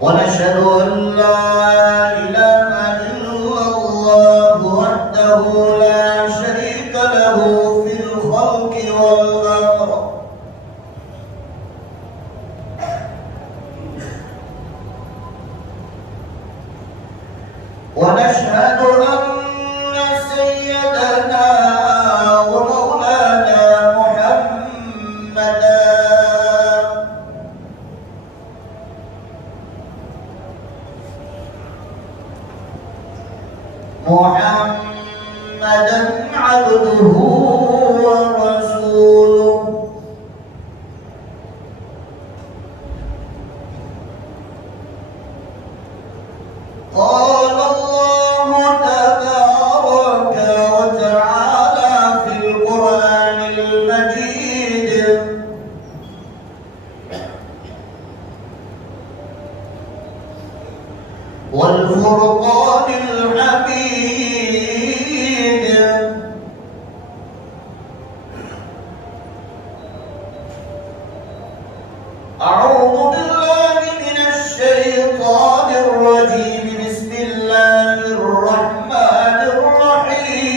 ونشهد أن لا إله إلا الله وحده لا شريك له في الخلق والأمر ونشهد أن سيدنا ومولانا محمدا عبده ورسوله قال الله تبارك وتعالى في القرآن المجيد والفرقان الحميد أعوذ بالله من الشيطان الرجيم بسم الله الرحمن الرحيم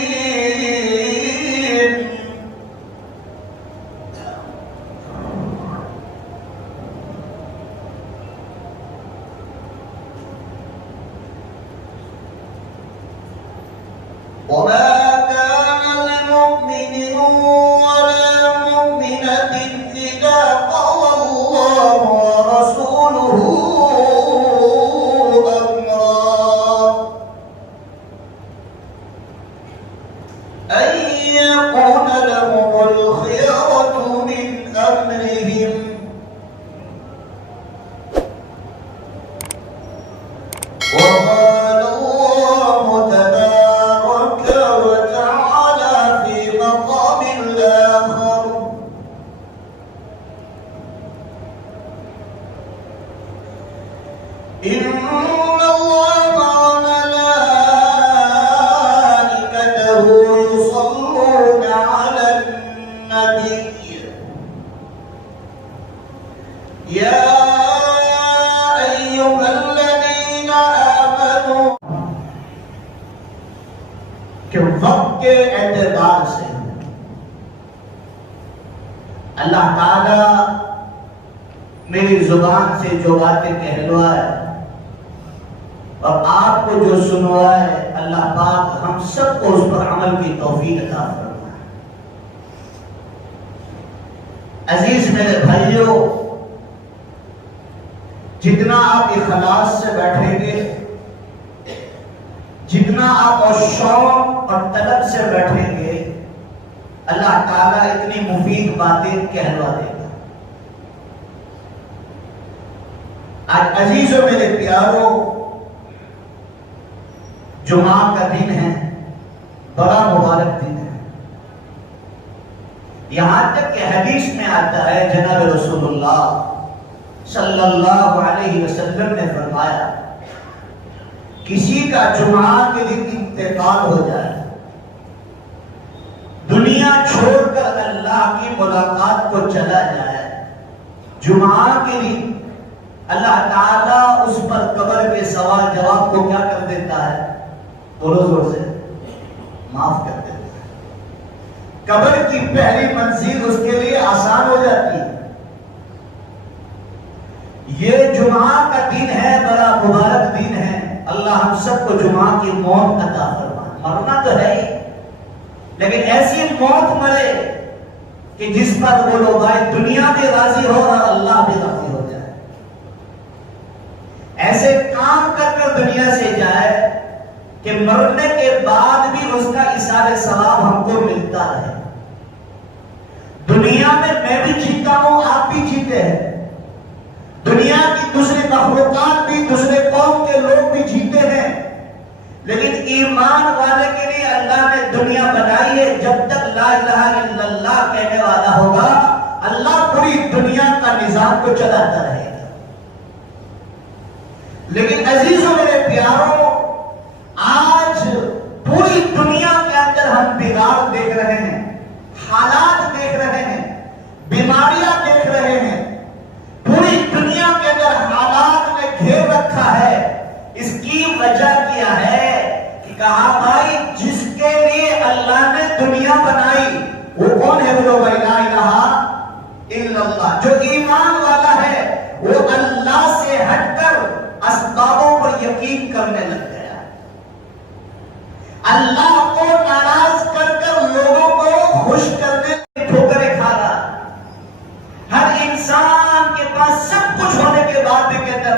وما كان لمؤمن ولا مؤمنة إذا قضى الله ورسوله أمرا أن يكون لهم الخيرة من أمرهم وقال الله تبارك وتعالى في مقام آخر إن الله وملائكته يصلون على النبي يا أيها الذين آمنوا کہ وقت کے اعتبار سے اللہ تعالیٰ میری زبان سے جو باتیں کہلوائے اور آپ کو جو سنوائے اللہ پاک ہم سب کو اس پر عمل کی توفیق عطا فرمائے۔ عزیز میرے بھائیوں، جتنا آپ اخلاص سے بیٹھیں گے، جتنا آپ اور شوق اور طلب سے بیٹھیں گے، اللہ تعالیٰ اتنی مفید باتیں کہلوا دے گا۔ آج عزیزوں میرے پیاروں، جمعہ کا دن ہے، بڑا مبارک دن ہے۔ یہاں تک کہ حدیث میں آتا ہے جناب رسول اللہ صلی اللہ علیہ وسلم نے فرمایا کسی کا جمعہ کے دن انتقال ہو جائے، دنیا چھوڑ کر اللہ کی ملاقات کو چلا جائے، جمعہ کے دن اللہ تعالیٰ اس پر قبر کے سوال جواب کو کیا کر دیتا ہے؟ بولو زور سے، معاف کر دیتا ہے۔ قبر کی پہلی منزل اس کے لیے آسان ہو جاتی ہے۔ یہ جمعہ کا دن ہے، بڑا مبارک دن ہے۔ اللہ ہم سب کو جمعہ کی موت عطا فرمائے۔ مرنا تو ہے ہی، لیکن ایسی موت مرے کہ جس پر بولو بھائی دنیا بھی راضی ہو اور اللہ بھی راضی ہو جائے، ایسے کام کر کر دنیا سے جائے کہ مرنے کے بعد بھی اس کا اثار ثواب ہم کو ملتا رہے۔ دنیا میں بھی جیتا ہوں، آپ بھی جیتے ہیں، دنیا کی دوسری مخلوقات بھی، دوسرے قوم کے لوگ بھی جیتے ہیں، لیکن ایمان والے کے لیے اللہ نے دنیا بنائی ہے۔ جب تک لا الہ الا اللہ کہنے والا ہوگا، اللہ پوری دنیا کا نظام کو چلاتا رہے گا۔ لیکن عزیزوں میرے پیاروں، آج پوری دنیا کے اندر ہم بگاڑ دیکھ رہے ہیں، حالات دیکھ رہے ہیں، بیماریاں دیکھ رہے ہیں، پوری دنیا کے اندر حالات نے گھیر رکھا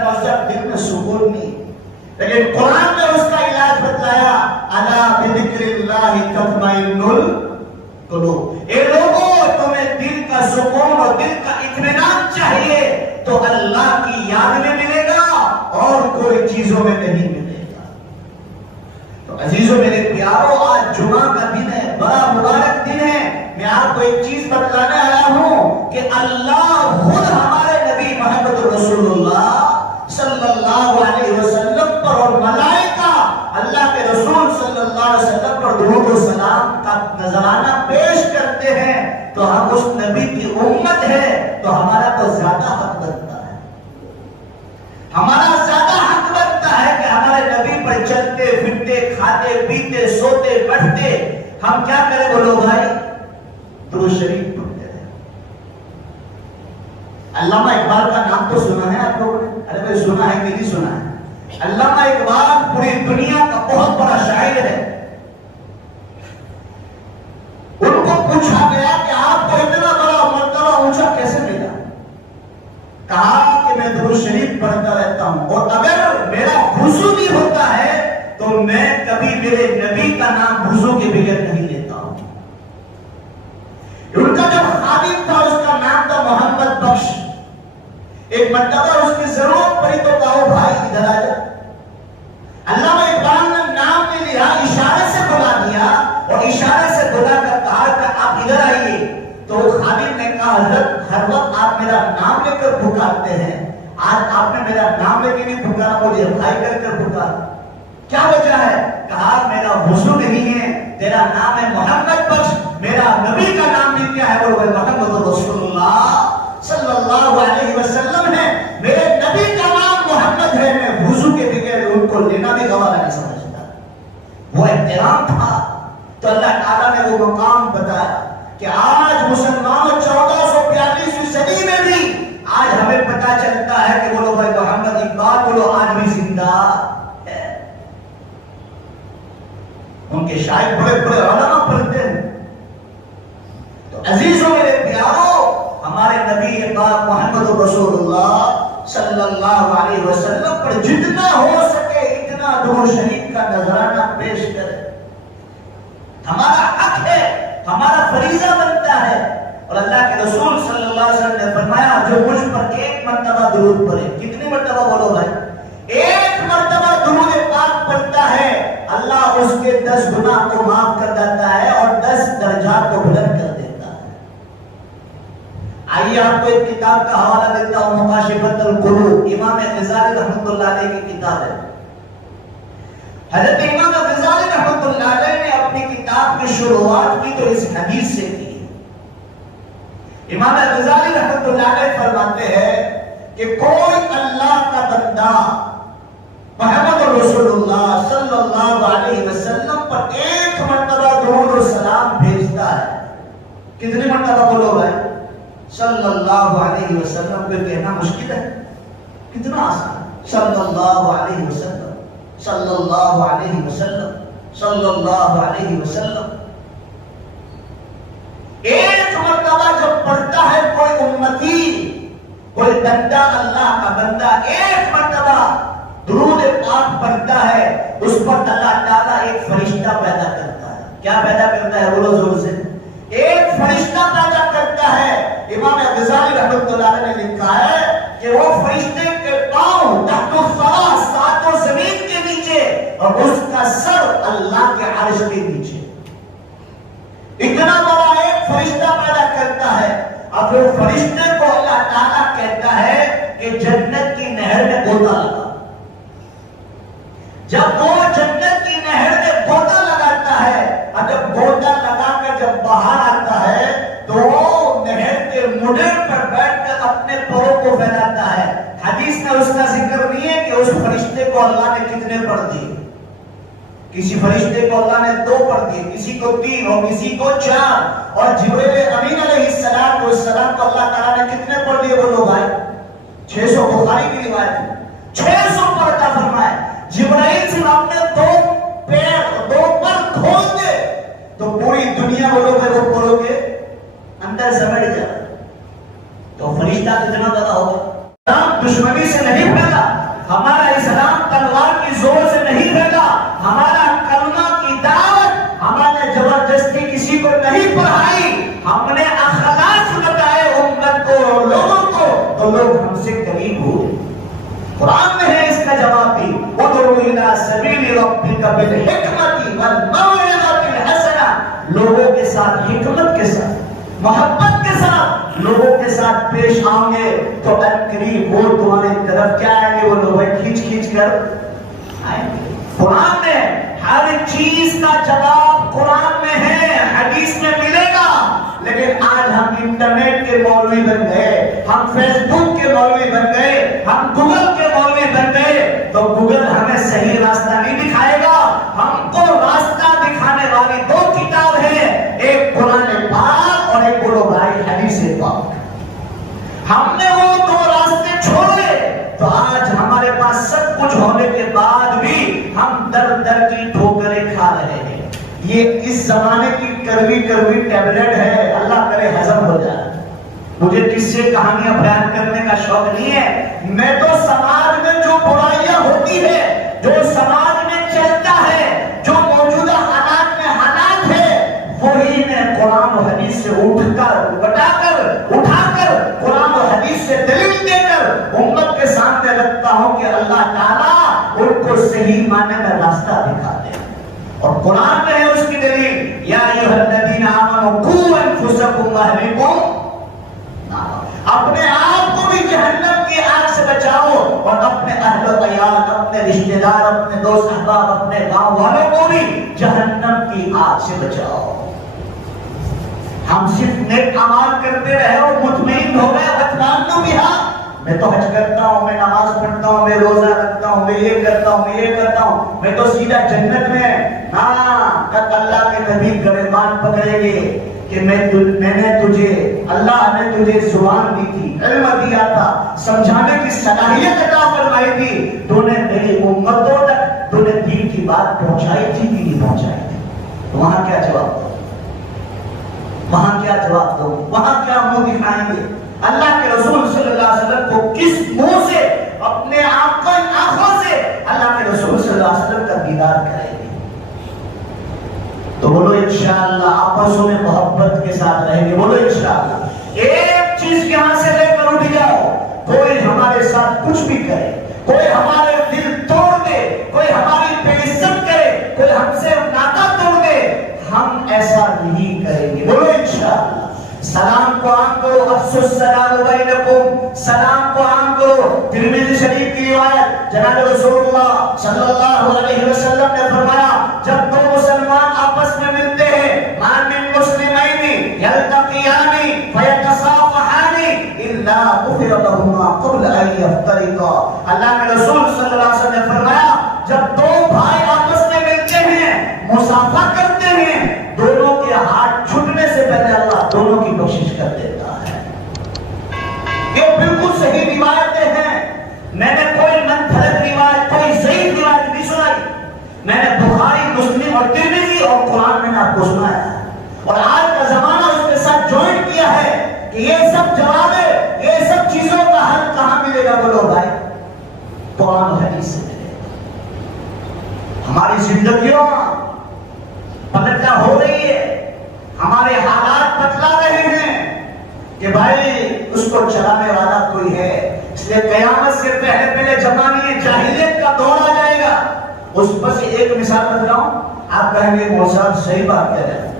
مذہب دل میں سکون نہیں، لیکن قرآن نے اس کا علاج بتلایا، الا بذکر اللہ تطمئن القلوب۔ اے لوگوں، تمہیں دل کا سکون اور دل کا اطمینان چاہیے تو اللہ کی یاد میں ملے گا اور کوئی چیزوں میں نہیں ملے گا۔ تو عزیزوں میرے پیاروں، آج جمعہ کا دن ہے، بڑا مبارک دن ہے۔ میں آپ کو ایک چیز بتلانے آیا ہوں کہ اللہ خود ہمارے نبی محمد رسول اللہ صلی اللہ علیہ وسلم پر اور ملائکہ اللہ کے رسول صلی اللہ علیہ وسلم پر درود و سلام کا نذرانہ پیش کرتے ہیں، تو ہم اس نبی کی امت ہے تو ہمارا تو زیادہ حق بنتا ہے، ہمارا زیادہ حق بنتا ہے کہ ہمارے نبی پر چلتے پھرتے کھاتے پیتے سوتے بیٹھتے ہم کیا کریں؟ بولو بھائی، درود شریف پڑھتے ہیں۔ علامہ اقبال کا نام تو سنا ہے آپ لوگوں نے؟ ارے بھائی سنا ہے کہ نہیں سنا ہے؟ علامہ اقبال پوری دنیا کا بہت بڑا شاعر ہے۔ ان کو پوچھا گیا کہ آپ کو اتنا بڑا مرتبہ اونچا کیسے ملا؟ کہا کہ میں درود شریف پڑھتا رہتا ہوں، اور اگر میرا وضو بھی ہوتا ہے تو میں کبھی میرے نبی کا نام وضو کے بغیر نہیں لیتا ہوں۔ ان کا جو خادم تھا اس کا نام تھا محمد بخش۔ ایک مرتبہ اس کی ضرورت پڑی تو کہو بھائی ادھر آ جا۔ علامہ اقبال نے نام نہیں لیا، اشارے سے بلا دیا، اور اشارے سے بلا کر کہا کہ آپ ادھر آئیے۔ تو خادم نے کہا حضرت ہر وقت آپ میرا نام لے کر پکارتے ہیں، آج آپ نے میرا نام لے کے نہیں پکارا، مجھے بھائی کر کر پکارا، کیا وجہ ہے؟ کہا میرا وضو نہیں ہے، تیرا نام ہے محمد بخش، میرا نبی کا نام بھی کیا ہے؟ وہ محمد رسول اللہ صلی اللہ علیہ وسلم ہے، میرے نبی کا نام محمد ہے، میں وضو کے بغیر ان کو لینا بھی گوارا نہیں سمجھتا۔ وہ احترام تھا، تو اللہ تعالیٰ نے وہ مقام بتایا کہ آج مسلمانوں 1442ویں صدی میں بھی آج ہمیں پتا چلتا ہے کہ بولو بھائی محمد اقبال بولو آج بھی زندہ ہے۔ ان کے شاعر بڑے بڑے علماء پڑھتے ہیں۔ تو عزیزوں میرے پیاروں، ہمارے نبی پاک محمد رسول اللہ صلی اللہ علیہ وسلم پر جتنا ہو سکے اتنا درود شریف کا نذرانہ پیش کریں، ہمارا حق ہے، ہمارا فریضہ بنتا ہے۔ اور اللہ کے رسول صلی اللہ علیہ وسلم نے فرمایا جو مجھ پر ایک مرتبہ درود پڑھے، کتنی مرتبہ بولو بھائی؟ ایک مرتبہ درود پاک پڑھتا ہے، اللہ اس کے 10 گناہ کو معاف کر دیتا ہے اور 10 درجات کو بلند کر دیتا ہے۔ آئیے آپ کو ایک کتاب کا حوالہ دیتا ہوں، مکاشفۃ القلوب، امام غزالی رحمۃ اللہ علیہ کی کتاب ہے۔ حضرت امام غزالی رحمۃ اللہ علیہ نے اپنی کتاب کی شروعات کی تو اس حدیث سے کی۔ امام غزالی رحمۃ اللہ علیہ فرماتے ہیں کہ کوئی اللہ کا بندہ محمد رسول اللہ صلی اللہ علیہ وسلم پر ایک مرتبہ درود و سلام بھیجتا ہے، کتنی مرتبہ بولو بھائی؟ صلی اللہ علیہ وسلم کو کہنا مشکل ہے، کتنا آسان، صلی اللہ علیہ وسلم، صلی اللہ علیہ وسلم، صلی اللہ علیہ وسلم۔ ایک مرتبہ جب پڑھتا ہے کوئی امتی، کوئی بندہ اللہ کا بندہ ایک مرتبہ درود پاک پڑھتا ہے، اس پر اللہ تعالیٰ ایک فرشتہ پیدا کرتا ہے۔ کیا پیدا کرتا ہے؟ بولو زور سے، ایک فرشتہ پیدا کرتا ہے۔ امام غزالی رحمۃ اللہ علیہ نے لکھا ہے کہ وہ فرشتے کے پاؤں تحت الثرى، ساتوں زمین کے نیچے، اور اس کا سر اللہ کے عرش کے نیچے، اتنا بڑا ایک فرشتہ پیدا کرتا ہے۔ اب وہ فرشتے کو اللہ تعالیٰ کہتا ہے کہ جنت کی نہر میں غوطہ لگا۔ جب وہ جنت کی نہر میں غوطہ لگاتا ہے، اور جب غوطہ لگا کر جب باہر آتا ہے تو وہ نہر کے مڈر پر بیٹھ کر اپنے پروں کو پھیلاتا ہے۔ حدیث میں اس کا ذکر نہیں ہے کہ اس فرشتے کو اللہ نے کتنے پڑھ دیے، کسی فرشتے کو اللہ نے 2 پڑھ دیے، کسی کو 3 اور کسی کو 4، اور جبرائیل امین علیہ السلام کو اللہ تعالیٰ نے کتنے پڑھ دیے؟ بولو بھائی 600، بخاری کی روایت ہے 600 پڑھتا فرمایا۔ جبرائیل صرف اپنے 2 پیر 2 پر کھول دے تو پوری دنیا بولو گے، وہ بولو گے اندر سمٹ جائے، تو فرشتہ کتنا بڑا ہوگا؟ اسلام دشمنی سے نہیں پھیلا، ہمارا اسلام تلوار کی زور سے نہیں پھیلا، ہمارا کلمہ کی دعوت ہم نے زبردستی کسی کو نہیں پڑھائی، ہم نے اخلاق بتائے امت کو، لوگوں کو، تو لوگ ہم سے قریب ہوئے۔ قرآن میں ہے اس کا جواب بھی، ادعو الی سبیل ربک بالحکمۃ والموعظۃ الحسنہ، لوگوں کے ساتھ حکمت کے ساتھ، محبت کے ساتھ لوگوں کے ساتھ پیش آؤ گے تو قریب وہ تمہاری طرف کیا آئیں گے، وہ لوگ کھینچ کھینچ کر آئیں گے۔ قرآن میں ہر چیز کا جواب قرآن میں ہے، حدیث میں ملے گا، لیکن آج ہم انٹرنیٹ کے مولوی بن گئے، ہم فیس بک کے مولوی بن گئے، ہم گوگل کے مولوی بن گئے، تو گوگل ہمیں صحیح راستہ نہیں دکھائے گا، ہم کو راستہ دکھانے والی دو کتاب ہے، ایک قرآن پاک اور ایک بولو بھائی حدیث پاک۔ ہم نے وہ دو راستے چھوڑے تو آج ہمارے پاس سب کچھ ہونے کے بعد بھی ہم در در کی ٹھوکریں کھا رہے ہیں۔ یہ اس زمانے کی کڑوی کڑوی ٹیبلٹ ہے، اللہ کرے ہضم ہو جائے۔ مجھے کس سے کہانیاں بیان کرنے کا شوق نہیں ہے، میں تو سماج میں جو برائیاں ہوتی ہے، جو سماج میں چلتا ہے، جو موجودہ حالات میں حالات ہے، وہی میں قرآن و حدیث سے اٹھا کر قرآن و حدیث سے دلیل دے کر امت کے سامنے رکھتا ہوں کہ اللہ تعالیٰ ان کو صحیح معنی میں راستہ دکھا دے۔ اور قرآن میں ہے اس کی دلیل، یا ایھا الذین آمنوا قوا انفسکم واہلیکم، اپنے آپ کو بھی جہنم کی آگ سے بچاؤ اور اپنے اہل و عیال، اپنے رشتہ دار، اپنے دوست احباب، اپنے گاؤں والوں کو بھی جہنم کی آگ سے بچاؤ۔ ہم صرف نیک اعمال کرتے رہے اور مطمئن ہو گئے، اطمئنوا بہا، میں تو حج کرتا ہوں، میں نماز پڑھتا ہوں، میں روزہ رکھتا ہوں، میں یہ کرتا ہوں، میں یہ کرتا ہوں، میں تو سیدھا جنت میں۔ ہاں، کل اللہ کے نبی گریبان پکڑیں گے کہ میں نے تجھے، اللہ نے تجھے زبان دی تھی، علم دیا تھا، سمجھانے کی صلاحیت عطا فرمائی تھی، تو نے میری امتوں تک تو نے دین کی بات پہنچائی تھی کہ نہیں پہنچائی تھی؟ تو وہاں کیا جواب دو؟ وہاں کیا جواب دو؟ وہاں کیا منہ دکھائیں گے؟ اللہ کے رسول صلی اللہ علیہ وسلم کو کس منہ سے، اپنے آنکھوں سے اللہ کے رسول صلی اللہ علیہ وسلم کا دیدار کریں گے؟ تو بولو انشاءاللہ آپسوں میں محبت کے ساتھ رہیں گے، بولو انشاءاللہ۔ ایک چیز یہاں سے لے کر اٹھ جاؤ، کوئی ہمارے ساتھ کچھ بھی کرے، کوئی ہمارے دل توڑ دے، کوئی ہماری بے عزت کرے، کوئی ہم سے ناطہ توڑ دے، ہم ایسا نہیں کریں گے، بولو انشاءاللہ۔ سلام کو عام کرو، افسو السلام بینکم، سلام کو عام کرو۔ ترمذی شریف کی روایت، جناب رسول اللہ صلی اللہ علیہ وسلم نے فرمایا، جب دو مسلمان آپس میں ملتے ہیں، ما من مسلمین یلتقیان فیتصافحان الا غفر لهما قبل ان یفترقا، اللہ کے رسول صلی اللہ علیہ وسلم نے فرمایا، جب دو بھائی آپس میں ملتے ہیں، مصافحہ کرتے ہیں، دونوں کے ہاتھ چھوٹنے سے پہلے اللہ دونوں کی بخشش کر دیتا ہے۔ یہ بالکل صحیح روایتیں ہیں، میں نے کوئی منفرد روایت، کوئی ضعیف روایت نہیں سنائی، میں نے بخاری، مسلم اور ترمذی اور قرآن میں نے آپ کو سنایا ہے، اور آج کا زمانہ اس کے ساتھ جوائنٹ کیا ہے کہ یہ سب جواب ہے، یہ سب چیزوں کا حل کہاں ملے گا؟ بولو بھائی، قرآن و حدیث سے ملے گا۔ ہماری زندگیوں پلٹنا ہو رہی ہے، ہمارے حالات بتلا رہے ہیں کہ بھائی اس کو چلانے والا کوئی ہے، اس لیے قیامت سے پہلے پہلے زمانے جاہلیت کا دور آ جائے گا۔ اس پر سے ایک مثال بتلاؤں، آپ کہیں گے مولوی صاحب صحیح بات کہہ رہے ہیں،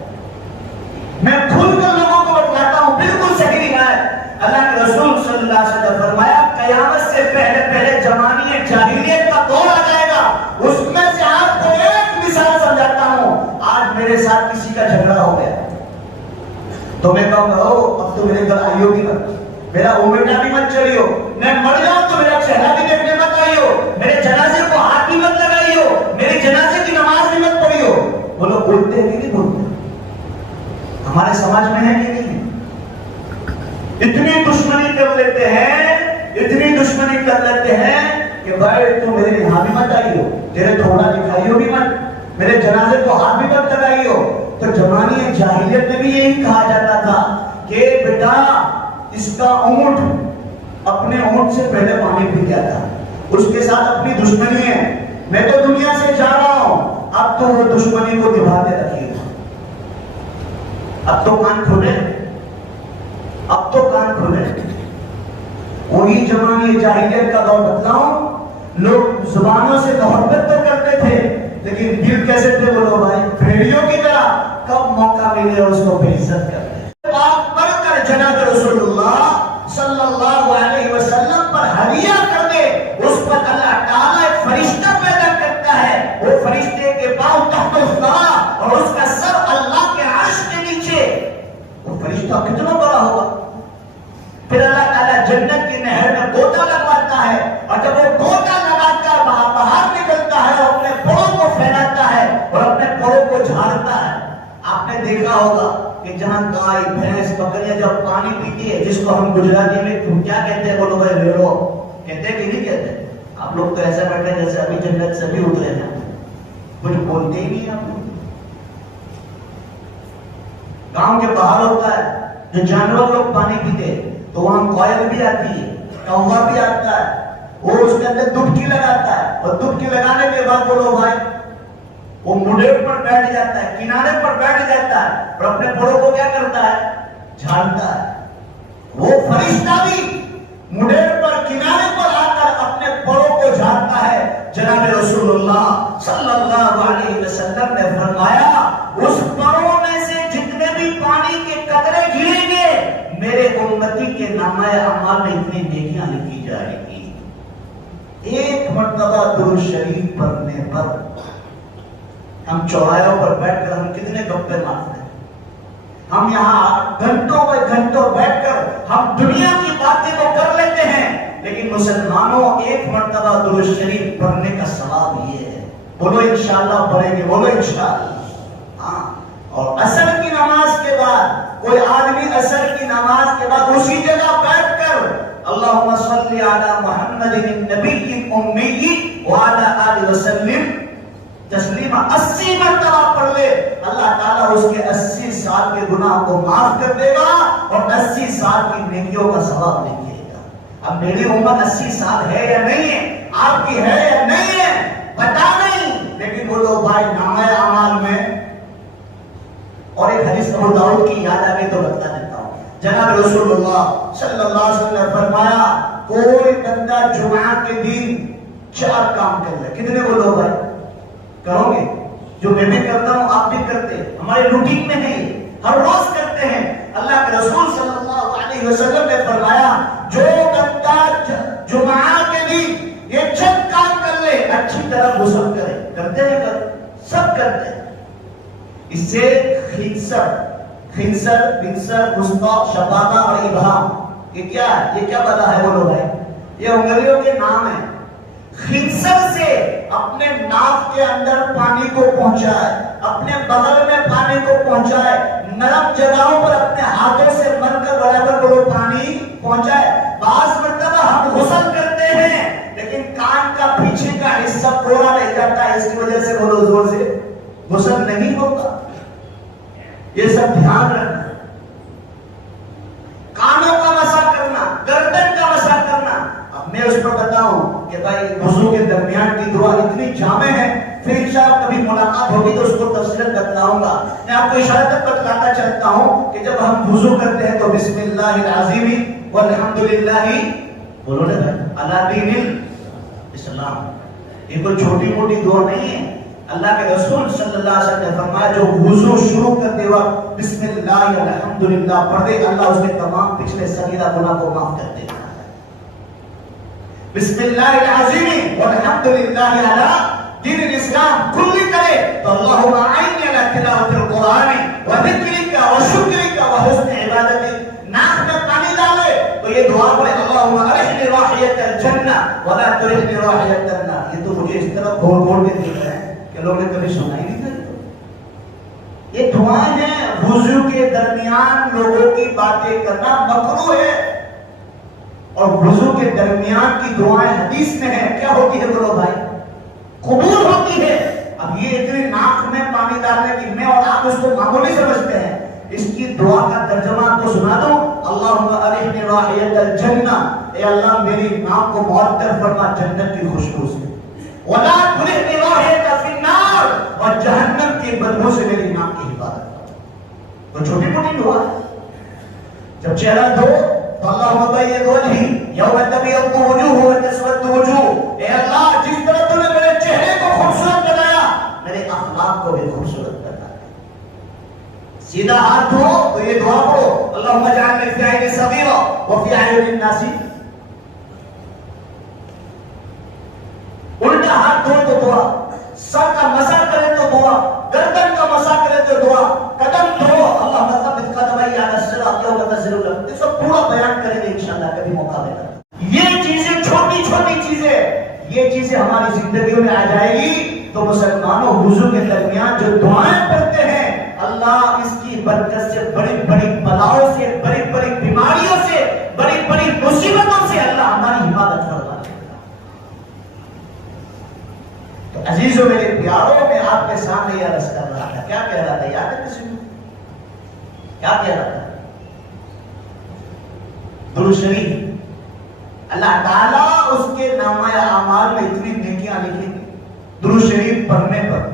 میں کھل کر لوگوں کو بتلاتا ہوں، بالکل صحیح روایت، اللہ کے رسول صلی اللہ علیہ وسلم نے فرمایا قیامت سے پہلے پہلے زمانے جاہلیت کا دور آ جائے گا۔ اس میں سے آپ کو ایک مثال سمجھاتا ہوں، آج میرے ساتھ کسی کا جھگڑا ہو گیا تو میں کہوں گا اب تو میرے گھر آئیو بھی مت، میرا اومیٹا بھی مت چلیو، میں مر جاؤں تو میرا چہرہ بھی دیکھنے مت آئیو، میرے جنازے کو ہاتھ بھی مت لگائیو، میرے جنازے کی نماز بھی مت پڑھیو۔ بولو بولتے ہیں کہ نہیں بولتے؟ ہمارے سماج میں ہے کہ نہیں؟ اتنی دشمنی کر لیتے ہیں، اتنی دشمنی کر لیتے ہیں کہ بھائی تو میرے یہاں بھی مت آئیو، تیرے تھوڑا دکھائیو بھی مت، میرے جنازے کو ہاتھ بھی مت لگائیو۔ تو زمانے جاہلیت میں بھی یہی کہا جاتا تھا کہ بیٹا اس کا اونٹ اپنے اونٹ سے پہلے پانی پی گیا تھا، اس کے ساتھ اپنی دشمنی ہے، میں تو دنیا سے جا رہا ہوں، اب تو وہ دشمنی کو نبھاتے رکھیے گا۔ اب تو کان کھلے، اب تو کان کھلے۔ وہی زمانے جاہلیت کا دور بتلاؤں، لوگ زبانوں سے محبت تو کرتے تھے لیکن دل کیسے تھے بولو بھائی؟ بھیڑیوں کی طرح، کب موقع ملے اس کو بے عزت کرتے۔ پاک پڑھ کر جناب رسول اللہ صلی اللہ علیہ وسلم پر ہدیہ کر دے، اس پر اللہ تعالیٰ ایک فرشتہ پیدا کرتا ہے، وہ فرشتے کے پاؤں تحت الثرى اور اس کا سر اللہ کے عرش کے نیچے۔ وہ فرشتہ کتنا بڑا ہوگا؟ پھر اللہ تعالیٰ جنت کی نہر میں گوتا لگواتا ہے، اور جب وہ گوتا لگا کر باہر نکلتا ہے اور اپنے پروں کو پھیلاتا ہے اور اپنے پروں کو جھاڑتا ہے۔ آپ نے دیکھا ہوگا کہ جہاں گائے بھینس بکریاں جب پانی پیتی ہے، جس کو ہم گجراتی میں کیا کہتے ہیں بولو بھائی؟ ویڑو کہتے ہیں کہ نہیں کہتے؟ آپ لوگ تو ایسا بیٹھے ہیں جیسے ابھی جنت سے بھی اترے ہیں، کچھ بولتے ہی نہیں آپ لوگ۔ گاؤں کے باہر ہوتا ہے جو جانور لوگ پانی پیتے تو وہاں کوئل بھی آتی ہے، کوا بھی آتا ہے، وہ اس کے اندر دبکی لگاتا ہے، اور دبکی لگانے کے بعد بولو بھائی وہ مڈے پر بیٹھ جاتا ہے، کنارے پر بیٹھ جاتا ہے اور اپنے پروں کو کیا کرتا ہے؟ جھاڑتا ہے۔ وہ فرشتہ بھی مڈے پر کنارے پر آ کر اپنے پروں کو جھاڑتا ہے۔ جناب رسول اللہ صلی اللہ علیہ وسلم نے فرمایا اس پروں میں سے جتنے بھی پانی کے قطرے گریں گے میرے امتی کے نامہ اعمال میں اتنی نیکیاں لکھی جائے گی۔ ایک مرتبہ درود شریف پڑھنے پر ہم چوراہوں پر بیٹھ کر ہم کتنے گپے مارتے ہیں، ہم یہاں گھنٹوں پہ گھنٹوں بیٹھ کر ہم دنیا کی باتیں تو کر لیتے ہیں، لیکن مسلمانوں ایک مرتبہ درود شریف پڑھنے کا ثواب یہ ہے۔ بولو انشاءاللہ پڑھیں گے، بولو انشاءاللہ۔ ہاں، اور عصر کی نماز کے بعد کوئی آدمی عصر کی نماز کے بعد اسی جگہ بیٹھ کر اللہم صلی علی محمد النبی الامی وعلی آلہ وسلم تسلیمہ 80 مرتبہ پڑھ لے، اللہ تعالیٰ اس کے 80 سال کے گناہ کو معاف کر دے گا اور 80 سال کی نیکیوں کا ثواب لکھے گا۔ اب میری عمر 80 سال ہے یا نہیں ہے، آپ کی ہے یا نہیں ہے پتا نہیں، لیکن وہ لوگ بھائی نامہ اعمال میں۔ اور ایک حدیث ابو داؤد کی یاد آگے تو بتا دیتا ہوں، جناب رسول اللہ صلی اللہ علیہ وسلم نے فرمایا کوئی بندہ جمعہ کے دن 4 کام کر لے، کتنے بولو بھائی؟ کرو گے؟ جو میں بھی کرتا ہوں آپ بھی کرتے، ہمارے روٹین میں ہے، ہر روز کرتے ہیں۔ اللہ کے رسول صلی اللہ علیہ وسلم نے فرمایا جو بندہ جمعہ کے دن یہ 6 کام کر لے، اچھی طرح غسل کرے، کرتے ہیں کر سب کرتے ہیں، اس سے خنسر وسطی شفاقہ اور ابہام، یہ کیا ہے؟ یہ کیا بتا ہے بولو بھائی؟ یہ انگلیوں کے نام ہیں۔ خنسر سے اپنے ناک کے اندر پانی کو پہنچائے، اپنے بغل میں پانی کو پہنچائے، نرم جگہوں پر اپنے ہاتھوں سے مل کر برابر کو پانی پہنچائے۔ بعض مرتبہ ہم غسل کرتے ہیں لیکن کان کا پیچھے کا حصہ کوڑا رہ جاتا ہے، اس کی وجہ سے بولو زور سے غسل نہیں ہوتا۔ یہ سب دھیان رکھنا، کانوں کا مسح کرنا، گردن کا مسح کرنا۔ اب میں اس پر بتاؤں کہ بھائی وضو کے درمیان کی دعا اتنی جامع ہے، پھر انشاءاللہ کبھی ملاقات ہوگی تو اس کو تفصیل بتلاؤں گا۔ میں آپ کو اشارہ تک بتلاتا چلتا ہوں کہ جب ہم وضو کرتے ہیں تو بسم اللہ العظیم والحمدللہ بولو نا بھائی علی دین الاسلام، یہ کوئی چھوٹی موٹی دعا نہیں ہے۔ اللہ کے رسول صلی اللہ علیہ وسلم نے فرمایا جو وضو شروع کرتے وقت بسم اللہ الحمدللہ پڑھ دے، اللہ اس کے تمام پچھلے صغیرہ گناہ کو معاف کر دیتا ہے۔ بسم اللہ العظیم والحمدللہ علی دین الاسلام کلی کرے تو اللہم اعنی علی تلاوت القرآن وذکرک وشکرک وحسن عبادتک، ناک میں پانی ڈالے تو یہ دعا پڑھے اللہم ارحنی راحیت الجنہ ولا ترحنی راحیت النار۔ یہ تو مجھے اس طرح گھوڑ گھوڑ کے دیکھ رہے ہیں کہ لوگ نے کبھی سنا ہی نہیں تھا۔ یہ دعائیں ہیں، وضو کے درمیان لوگوں کی باتیں کرنا مکروہ ہے، اور وضو کے درمیان کی دعائیں حدیث میں ہیں، کیا ہوتی ہے بولو بھائی؟ قبول ہوتی ہے۔ اب یہ اتنی ناک میں پانی ڈالنے کی میں اور آپ اس کو معمولی سمجھتے ہیں، اس کی دعا کا ترجمہ کو سنا دو، اللہم ارحنی راحیت الجنہ، اے اللہ میری نام کو معطر فرما جنت کی خوشبو سے، ولا تلقِ روحک فی النار، اور جہنم کی بدبو سے میری نام کی حفاظت فرما۔ تو چھوٹی موٹی دعا ہے۔ جب چہرہ دھو تو اللہم بیض وجہی یوم تبیض وجوہ وتسود وجوہ، اے اللہ جس طرح تو نے میرے چہرے کو خوبصورت بنایا میرے اخلاق کو بھی خوبصورت بنا۔ سیدھا ہاتھ دھو تو یہ دعا پڑھو، اللہم اجعلنی فی عین صغیرہ وفی اعین الناس۔ الٹا ہاتھ دھو تو دعا، سر کا مسح کرے تو دعا، گردن کا مسح کرے تو دعا، قدم دھو اللہم ثبت قدمی علی الصراط یوم تنزل الارض۔ اس کو پورا بیان کریں گے انشاءاللہ کبھی موقع ملا۔ یہ چیزیں چھوٹی چھوٹی چیزیں، یہ چیزیں ہماری زندگیوں میں آ جائے گی تو مسلمانوں وضو کے درمیان جو دعائیں پڑھتے ہیں اللہ اس کی برکت سے بڑی بڑی بلاؤں سے، بڑی بڑی بیماریوں سے، بڑی بڑی مصیبتوں سے اللہ ہماری حفاظت فرما دے گا۔ تو عزیزوں میرے پیاروں، میں آپ کے سامنے یہ عرض کر رہا تھا، کیا کہہ رہا تھا یاد ہے کسی کو؟ کیا کہہ رہا تھا؟ درود شریف، اللہ تعالیٰ اس کے نامہ اعمال میں اتنی نیکیاں لکھی درود شریف پڑھنے پر۔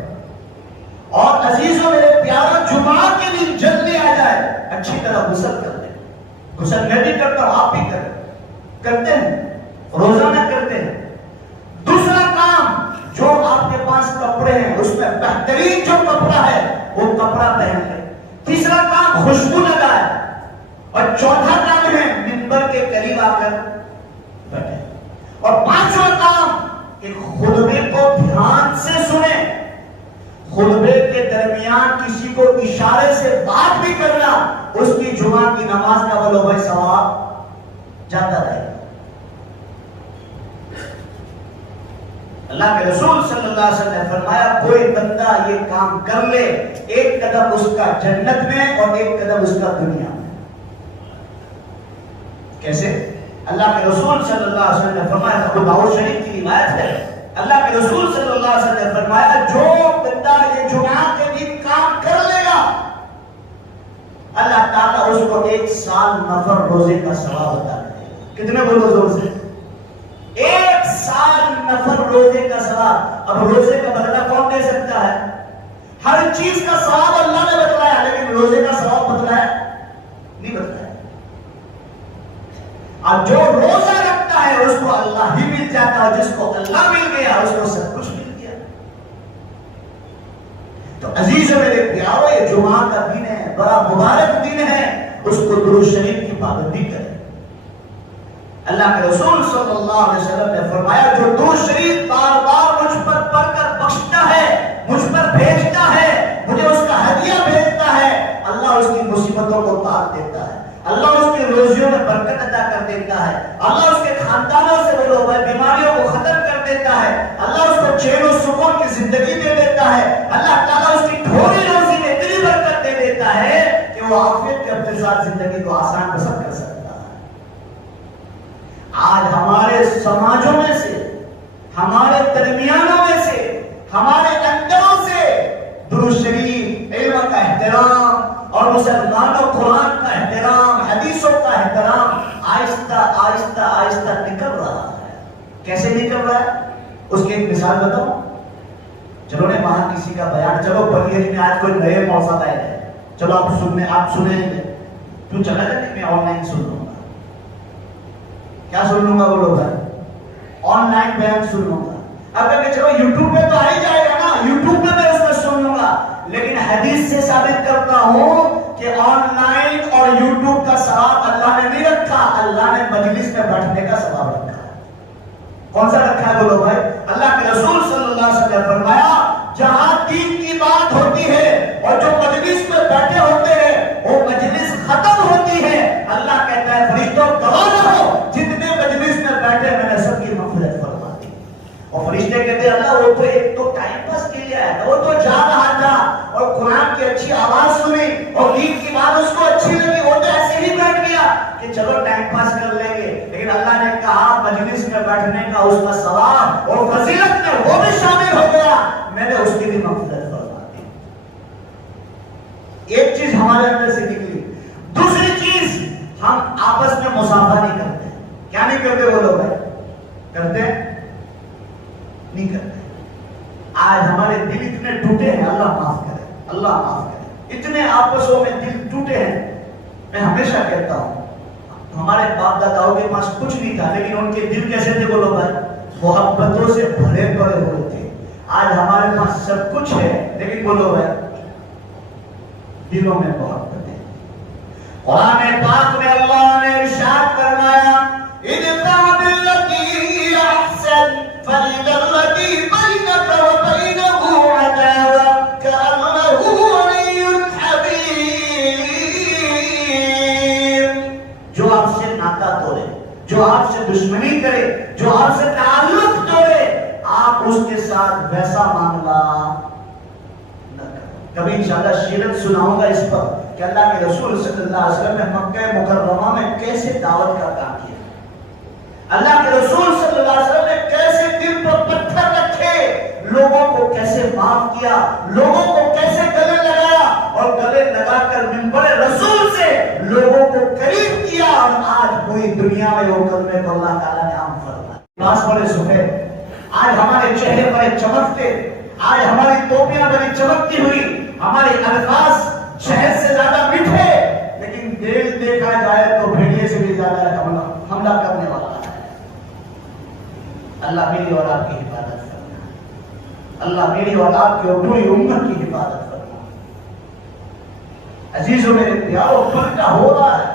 اور عزیزوں میرے پیاروں، جمعہ کے دن جلدی آ جائے، اچھی طرح غسل کر لیں۔ غسل میں بھی کرتا ہوں، آپ بھی کرتے ہیں، روزانہ کرتے ہیں۔ دوسرا کام، جو آپ کے پاس کپڑے ہیں اس میں بہترین جو کپڑا ہے وہ کپڑا پہن لیں۔ تیسرا کام، خوشبو لگائے۔ اور چوتھا کام ہے منبر کے قریب آ کر بیٹھے۔ اور پانچواں کام کہ خطبے کو دھیان سے سنیں۔ خطبے کے درمیان کسی کو اشارے سے بات بھی کرنا، اس کی جمعہ کی نماز کا بولو بھائی ثواب جاتا رہے۔ اللہ کے رسول صلی اللہ علیہ وسلم نے فرمایا کوئی بندہ یہ کام کر لے، ایک قدم اس کا جنت میں اور ایک قدم اس کا دنیا میں۔ کیسے؟ اللہ کے رسول صلی اللہ علیہ وسلم نے فرمایا، ابو داؤد شریف کی روایت ہے، اللہ کے رسول صلی اللہ علیہ وسلم نے فرمایا جو بندہ یہ جمعہ کے دن کام کر لے گا اللہ تعالیٰ اس کو 1 سال نفل روزے کا ثواب عطا کرے گا۔ کتنے بولو زور سے؟ 1 سال نفل روزے کا ثواب۔ اب روزے کا بدلہ کون دے سکتا ہے؟ ہر چیز کا ثواب اللہ نے بتلایا، لیکن روزے کا ثواب بتلایا نہیں بتلایا۔ اب جو روزہ رکھتا ہے اس کو اللہ ہی مل جاتا ہے، جس کو اللہ مل گیا اس کو سب کچھ مل گیا۔ تو عزیزوں میرے پیاروں، یہ جمعہ کا دن ہے، بڑا مبارک دن ہے، اس کو درود شریف کی پابندی کریں۔ اللہ کے رسول صلی اللہ علیہ وسلم نے فرمایا جو درود شریف بار بار مجھ پر پڑھ کر بخشتا ہے، مجھ پر بھیجتا ہے، مجھے اس کا ہدیہ بھیجتا ہے، اللہ اس کی مصیبتوں کو ٹال دیتا ہے، اللہ اس کی روزیوں میں برکت عطا کر دیتا ہے، اللہ اس کے خاندانوں سے بولو بیماریوں کو ختم کر دیتا ہے، اللہ اس کو چین و سکون کی زندگی دے دیتا ہے، اللہ تعالیٰ اس کی تھوڑی روزی میں اتنی برکت دے دیتا ہے کہ وہ عافیت کے ساتھ زندگی کو آسان بسر کر سکتا ہے۔ آج ہمارے سماجوں میں سے، ہمارے درمیانوں میں سے، ہمارے اندروں سے درود شریف، علم کا احترام اور مسلمانوں قرآن کا احترام، حدیثوں کا احترام آہستہ آہستہ آہستہ نکل رہا ہے۔ کیسے نکل رہا ہے؟ اس کی ایک مثال بتاؤں۔ چلو نے وہاں کسی کا بیان، چلو پڑھیے میں آج کوئی نئے موضوع آئے ہیں، چلو آپ سنیں گے، کیوں چلا جائے میں آن لائن سن لوں گا۔ کیا سن لوں گا بولو بھائی؟ آن لائن بیان سن لوں گا۔ اب کہ چلو یوٹیوب پہ تو آ ہی جائے گا نا، یوٹیوب پہ میں اس کو سن لوں گا، لیکن حدیث سے ثابت کرتا ہوں کہ آن لائن اور یوٹیوب کا ثواب اللہ نے نہیں رکھا، اللہ نے مجلس میں بیٹھنے کا ثواب رکھا ہے۔ کون سا رکھا ہے بولو بھائی؟ اللہ کے رسول صلی اللہ علیہ وسلم نے فرمایا جہاں دین کی بات ہوتی ہے اور جو مجلس میں بیٹھے ہوتے ہیں وہ مجلس ختم ہوتی ہے، اللہ کہتا ہے فرشتوں گواہ رہو جتنے مجلس میں بیٹھے میں نے سب کی مغفرت فرما دی۔ اور فرشتے کہتے ہیں اللہ وہ تو ایک تو ٹائم پاس کے لیے آیا تھا، وہ تو جا رہا تھا اور قرآن کی اچھی آواز سنی اور دین کی بات اس کو اچھی لگی، وہ تو ایسے ہی بیٹھ گیا کہ چلو ٹائم پاس کر لیں گے، لیکن اللہ نے کہا مجلس میں بیٹھنے کا اس کا ثواب اور فضیلت میں وہ بھی شامل ہو گیا، میں نے اس کی بھی مغفرت فرما دی۔ ایک چیز ہمارے اندر سے نکلی۔ دوسری چیز، ہم آپس میں مصافحہ نہیں کرتے۔ کیا نہیں کرتے کرتے ہیں؟ نہیں کرتے. آج ہمارے دل اتنے ٹوٹے ہیں, اللہ معاف کرے, اللہ معاف کرے, اتنے آپسوں میں دل ٹوٹے ہیں. میں ہمیشہ کہتا ہوں ہمارے باپ داداؤں کے پاس کچھ نہیں تھا, لیکن ان کے دل کیسے تھے بولو بھائی؟ محبتوں سے بھرے پڑے ہوئے تھے. آج ہمارے پاس سب کچھ ہے, لیکن بولو بھائی دلوں میں محبت ہے. قرآن پاک میں اللہ نے ارشاد فرمایا ادفع بالتی ہی احسن فإذا الذی بینک وبینہ عداوۃ کأنہ ولی حمیم. جو آپ سے ناطہ توڑے, جو آپ سے دشمنی کرے, جو آپ سے تعلق توڑے, آپ اس کے ساتھ ویسا معاملہ نہ کریں. کبھی انشاءاللہ سیرت سناؤں گا اس پر کہ اللہ کے رسول صلی اللہ علیہ وسلم نے مکہ مکرمہ میں کیسے دعوت کا کام کیا, اللہ کے رسول صلی اللہ علیہ وسلم نے کیسے دل پر پتھر رکھے, لوگوں کو کیسے معاف کیا, لوگوں کو کیسے گلے لگایا, اور گلے لگا کر منبر رسول سے لوگوں کو قریب کیا, اور آج پوری دنیا میں وہ کلمے کو اللہ تعالیٰ نے عام فرمایا. لباس بڑے سفید, آج ہمارے چہرے بڑے چمکتے, آج ہماری ٹوپیاں بڑی چمکتی ہوئی, ہمارے الفاظ شہد سے زیادہ میٹھے, لیکن دل دیکھا جائے تو بھیڑیے سے بھی زیادہ حملہ کرنے والا ہے. اللہ میری اور آپ کی حفاظت کرنا, اللہ میری اور آپ کی اور پوری امت کی حفاظت کرنا. عزیزوں میرے پیاروں, پلٹا ہو رہا ہے,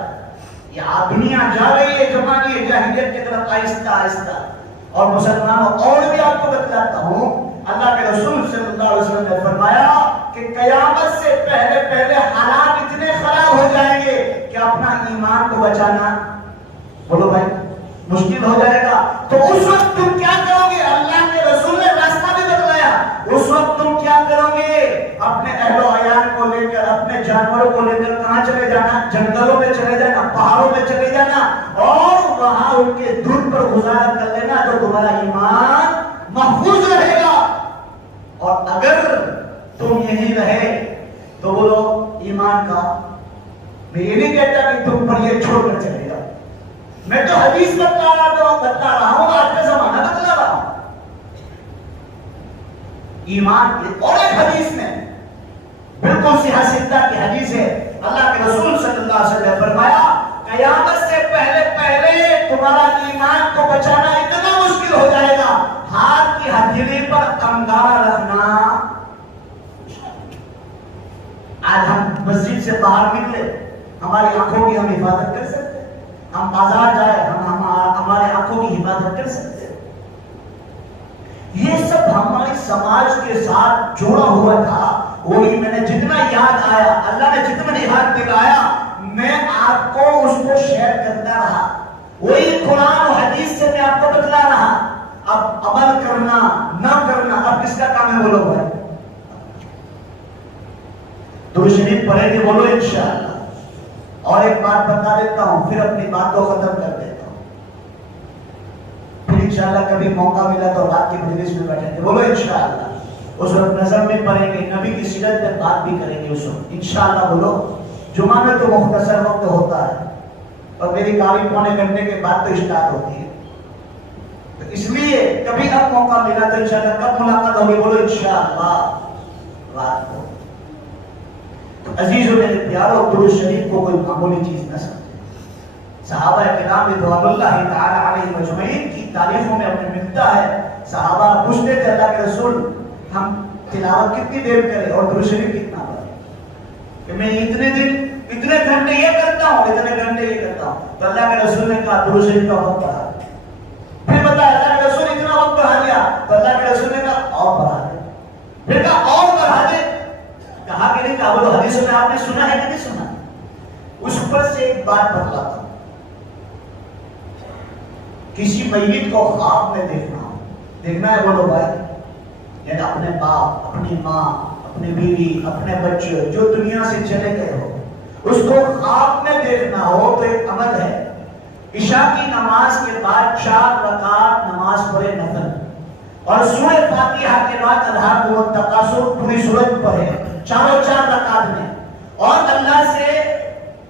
یہ دنیا جا رہی ہے زمانے جاہلیت کی طرف آہستہ آہستہ. اور مسلمانوں اور بھی آپ کو بتلاتا ہوں, اللہ کے رسول صلی اللہ علیہ وسلم نے فرمایا کہ قیامت سے پہلے پہلے حالات اتنے خراب ہو جائیں گے کہ اپنا ایمان کو بچانا بولو بھائی مشکل ہو جائے گا. تو اس وقت تم کیا کرو گے؟ اللہ کے رسول نے راستہ بھی بتلایا. اس وقت تم کیا کرو گے؟ اپنے اہل و عیال کو لے کر, اپنے جانوروں کو لے کر کہاں چلے جانا؟ جنگلوں میں چلے جانا, پہاڑوں میں چلے جانا, اور وہاں ان کے دودھ پر گزارا کر لینا, تو تمہارا ایمان محفوظ رہے گا. اور اگر تم یہی رہے تو بولو ایمان کا, میں یہ نہیں کہتا کہ تم پر یہ چھوڑ کر چلے جاؤ, میں تو حدیث بتا رہا ہوں, آج کا زمانہ بتلا رہا ہوں. ایمان کی اور ایک حدیث میں بالکل صحیح سدہ کی حدیث ہے, اللہ کے رسول صلی اللہ علیہ وسلم نے فرمایا قیامت سے پہلے پہلے تمہارا ایمان کو بچانا اتنا مشکل ہو جائے گا, ہاتھ کی ہتھیلی پر انگارہ رکھنا. آج ہم مسجد سے باہر نکلے, ہماری آنکھوں کی ہم حفاظت کر سکتے, ہم بازار جائے ہمارے آنکھوں کی حفاظت کر سکتے. یہ سب ہماری سماج کے ساتھ جوڑا ہوا تھا. وہی میں نے جتنا یاد آیا, اللہ نے جتنا یاد دلایا, میں آپ کو اس کو شیئر کرتا رہا. وہی قرآن و حدیث سے میں آپ کو بتلا رہا. اب عمل کرنا نہ کرنا اب کس کا کام ہے بولو بھائی؟ درود شریف پڑھیں گے بولو انشاءاللہ. اور ایک بات بتا دیتا ہوں, پھر اپنی بات کو ختم کر دیتا ہوں. پھر انشاءاللہ کبھی موقع ملا تو رات کی مجلس میں بیٹھیں گے بولو انشاءاللہ. اس وقت نظر میں پڑھیں گے, نبی کی سیرت پر بات بھی کریں گے اس وقت انشاءاللہ بولو. جمعہ میں تو مختصر وقت ہوتا ہے, اور میری کاری پونے گھنٹے کے بعد تو اسٹارٹ ہوتی ہے, تو اس لیے کبھی اب موقع ملا تو انشاءاللہ کب ملاقات ہوگی بولو انشاءاللہ رات کو. تو عزیزوں میرے پیاروں, درود شریف کو کوئی معمولی چیز نہ سمجھے. صحابہ کرام رضوان اللہ تعالی علیہ مجمعین کی تعریفوں میں اپنے ملتا ہے. صحابہ پوچھتے تھے اللہ کے رسول ہم تلاوت کتنی دیر کریں اور درود شریف کتنا پڑھیں, کہ میں اتنے دن اتنے گھنٹے یہ کرتا ہوں, اتنے گھنٹے یہ کرتا ہوں. تو اللہ کے رسول نے کہا درود شریف کا وقت بڑھا. پھر بتایا اللہ کے رسول اتنا وقت بڑھا دیا, تو اللہ کے رسول نے کہا اور بڑھا دے. پھر کہا اور بڑھا دے. کہا کہ نہیں, کہا وہ حدیثوں میں آپ نے سنا ہے کہ نہیں سنا؟ اس پر سے ایک بات بتلاتا ہوں. کسی میت کو خواب میں دیکھنا ہے بولو بھائی, یعنی اپنے باپ, اپنی ماں, اپنی بیوی, اپنے بچے جو دنیا سے چلے گئے ہو, اس کو خواب میں دیکھنا ہو تو ایک عمل ہے. عشاء کی نماز کے بعد 4 رکعت نماز پڑھے نفل, اور سورہ فاتحہ کے بعد الحاق والتکاثر پوری سورت پڑھے, چاروں 4 رکعت میں, اور اللہ سے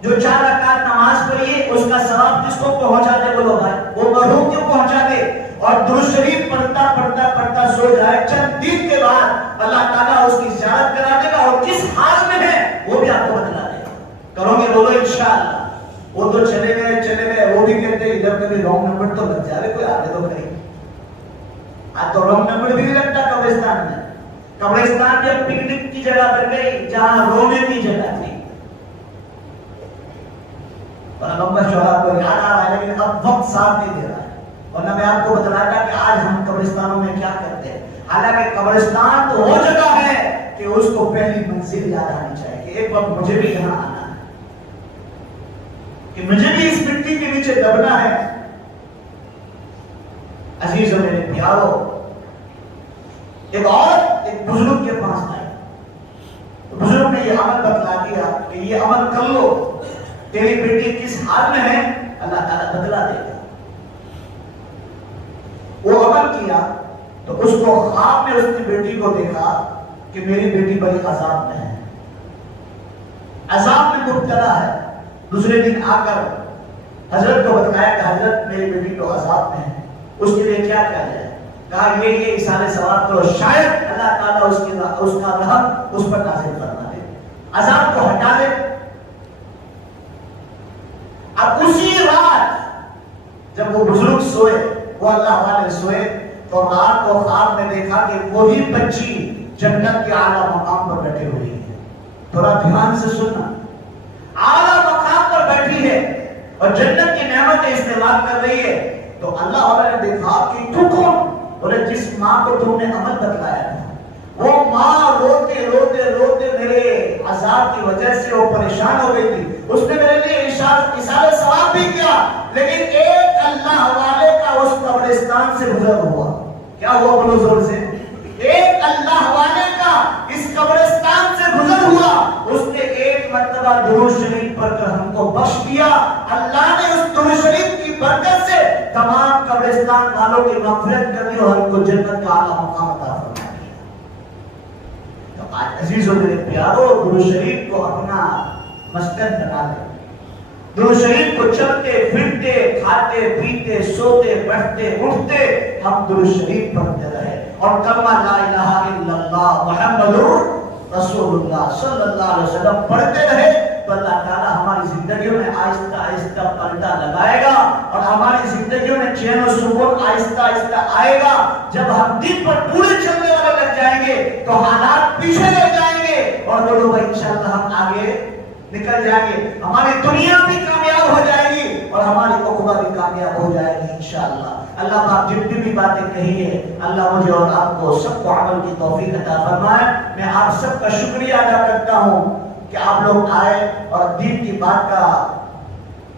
جو 4 رکعت نماز پڑھی اس کا ثواب کس کو پہنچا دے بولو بھائی؟ وہ مرحوم کو پہنچا دے. اور اور درود شریف پڑھتا سو جائے، چند دن کے بعد اللہ تعالیٰ اس کی زیارت کرا دے گا اور کس حال میں ہے وہ بھی آپ کو بتلا دے گا۔ کرو گے بولو انشاءاللہ۔ وہ تو چلے گئے، وہ بھی کہتے ہیں ادھر کبھی رونگ نمبر تو لگ جائے، کوئی آگے تو کہیں آج تو رونگ نمبر بھی نہیں لگتا قبرستان میں۔ قبرستان بھی اب پکنک کی جگہ بن گئی جہاں رونے کی جگہ تھی۔ پیغمبر شوہر کو یاد آ رہا ہے لیکن اب وقت ساتھ نہیں دے رہا ہے، ورنہ میں آپ کو بتلایا تھا کہ آج ہم قبرستانوں میں کیا کرتے ہیں۔ حالانکہ قبرستان تو وہ جگہ ہے کہ اس کو پہلی منزل یاد آنی چاہیے کہ ایک وقت مجھے بھی یہاں آنا ہے، کہ مجھے بھی اس مٹی کے نیچے دبنا ہے۔ عزیز و میرے پیارو، ایک بزرگ کے پاس آئے، بزرگ نے یہ عمل بتلا دیا کہ یہ عمل کر لو، تیری بیٹی کس حال میں ہے اللہ تعالیٰ بدلا دے گا۔ وہ عمل کیا تو اس کو خواب میں اس نے بیٹی کو دیکھا کہ میری بیٹی بڑی عذاب میں ہے، عذاب میں مبتلا ہے۔ دوسرے دن آ کر حضرت کو بتلایا کہ حضرت میری بیٹی تو عذاب میں ہے، اس کے لیے کیا کیا جائے؟ کہا یہ اِشارے ثواب کرو، شاید اللہ تعالیٰ اس کا رحم اس پر نازل فرما دے، عذاب کو ہٹا دے۔ اب اسی رات جب وہ بزرگ سوئے، وہ اللہ والے سوئے، تو رات کو خواب میں دیکھا کہ وہی بچی جنت کے اعلیٰ مقام پر بیٹھی ہوئی ہے۔ تھوڑا دھیان سے سننا، اعلیٰ مقام پر بیٹھی ہے اور جنت کی نعمتیں استعمال کر رہی ہے۔ تو اللہ والے نے دیکھا کہ تو کون؟ بولے جس ماں کو تم نے عمل بتلایا تھا، وہ ماں روتے روتے روتے میرے عذاب کی وجہ سے وہ پریشان ہو گئی تھی، اس نے میرے لیے اشارہ ثواب بھی کیا، لیکن ایک اللہ والے کا اس قبرستان سے گزر ہوا۔ کیا ہوا بولو زور سے؟ ایک اللہ والے کا اس قبرستان سے گزر ہوا، اس نے ایک مرتبہ درود شریف پڑھ کر ہم کو بخش دیا۔ اللہ نے اس درود شریف کی برکت سے تمام قبرستان والوں کی مغفرت کر دی اور ہم کو جنت کا اعلیٰ مقام عطا فرما دیا۔ تو آج عزیز و میرے پیارو، درود شریف کو اپنا مسکن بنا لیں، درود شریف کو چلتے پھرتے کھاتے پیتے سوتے بیٹھتے اٹھتے ہم درود شریف پڑھتے رہے اور کلمہ لا الہ الا اللہ محمد رسول اللہ صلی اللہ علیہ وسلم پڑھتے رہے تو اللہ تعالیٰ ہماری زندگیوں میں آہستہ آہستہ پردہ لگائے گا اور ہماری زندگیوں میں چین و سکون آہستہ آہستہ آئے گا۔ جب ہم دن پر پورے چلنے والے لگ جائیں گے تو حالات پیچھے لے جائیں گے اور بولو بھائی انشاءاللہ ہم آگے نکل جائیں گے، ہماری دنیا بھی کامیاب ہو جائے گی اور ہماری عقبہ بھی کامیاب ہو جائے گی انشاءاللہ۔ اللہ پاک جتنی بھی باتیں کہی ہے اللہ مجھے اور آپ کو سب کو عمل کی توفیق عطا فرمائے۔ میں آپ سب کا شکریہ ادا کرتا ہوں کہ آپ لوگ آئے اور دین کی بات کا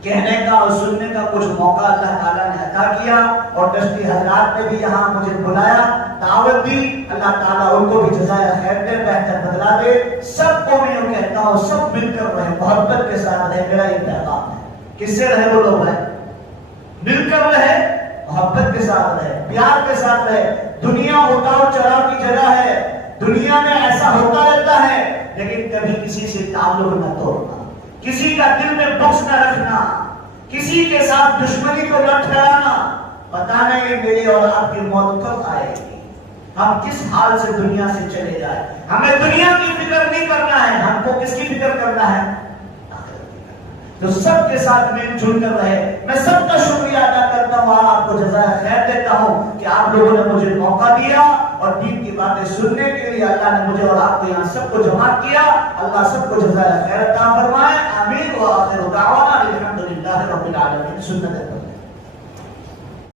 کہنے کا اور سننے کا کچھ موقع اللہ تعالیٰ نے عطا کیا اور ٹرسٹی حضرات نے بھی یہاں مجھے بلایا، دعوت دی، اللہ تعالیٰ ان کو بھی جزائے خیر دے، بہتر بدلا دے۔ سب کو میں یہ کہتا ہوں سب مل کر رہے، محبت کے ساتھ رہے، میرا یہ پیغام ہے۔ کس سے رہے وہ لوگ ہیں؟ مل کر رہے، محبت کے ساتھ رہے، پیار کے ساتھ رہے۔ دنیا اتار چڑھاؤ کی جگہ ہے، دنیا میں ایسا ہوتا رہتا ہے، لیکن کبھی کسی سے تعلق نہ توڑنا، کسی کا دل میں بغض نہ رکھنا، کسی کے ساتھ دشمنی کو نہ ٹھہرانا۔ پتہ نہیں میری اور آپ کی موت کب آئے گی، ہم کس حال سے دنیا سے چلے جائیں۔ ہمیں دنیا کی فکر نہیں کرنا ہے، ہم کو کس کی فکر کرنا ہے؟ تو سب کے ساتھ مل جل کر رہے۔ میں سب کا شکریہ ادا کرتا ہوں اور آپ کو جزائے خیر دیتا ہوں کہ آپ لوگوں نے مجھے موقع دیا اور دین کی باتیں سننے کے لیے اللہ نے مجھے اور آپ کو یہاں سب کو جمع کیا۔ اللہ سب کو جزائے خیر عطا فرمائے، آمین۔ وآخر دعوانا الحمدللہ رب العالمین۔ سنت